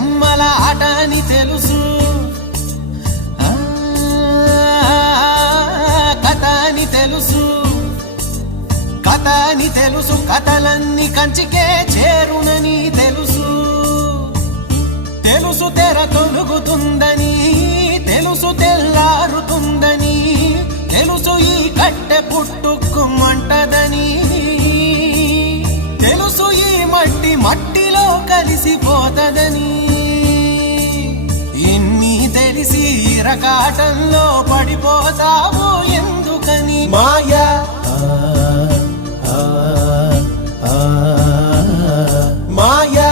బొమ్మల ఆట అని తెలుసు, కథ అని తెలుసు, కథ అని తెలుసు, కథలన్నీ కంచికే చేరునని తెలుసు, తెలుసు తెర తొలుగుతుందని, తెలుసు తెల్లారుతుందని, తెలుసు ఈ కట్టె పుట్టుకుమంటదని, తెలుసు ఈ మట్టి మట్టిలో కలిసిపోతదని. ఇన్ని తెలిసి ఇరకాటంలో పడిపోతావు ఎందుకని? మాయా మాయా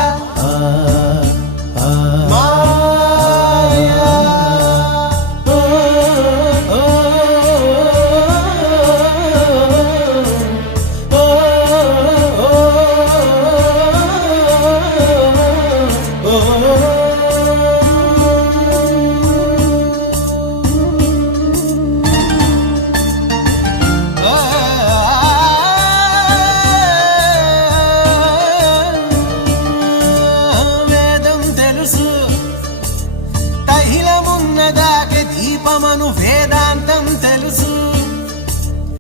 దీపమను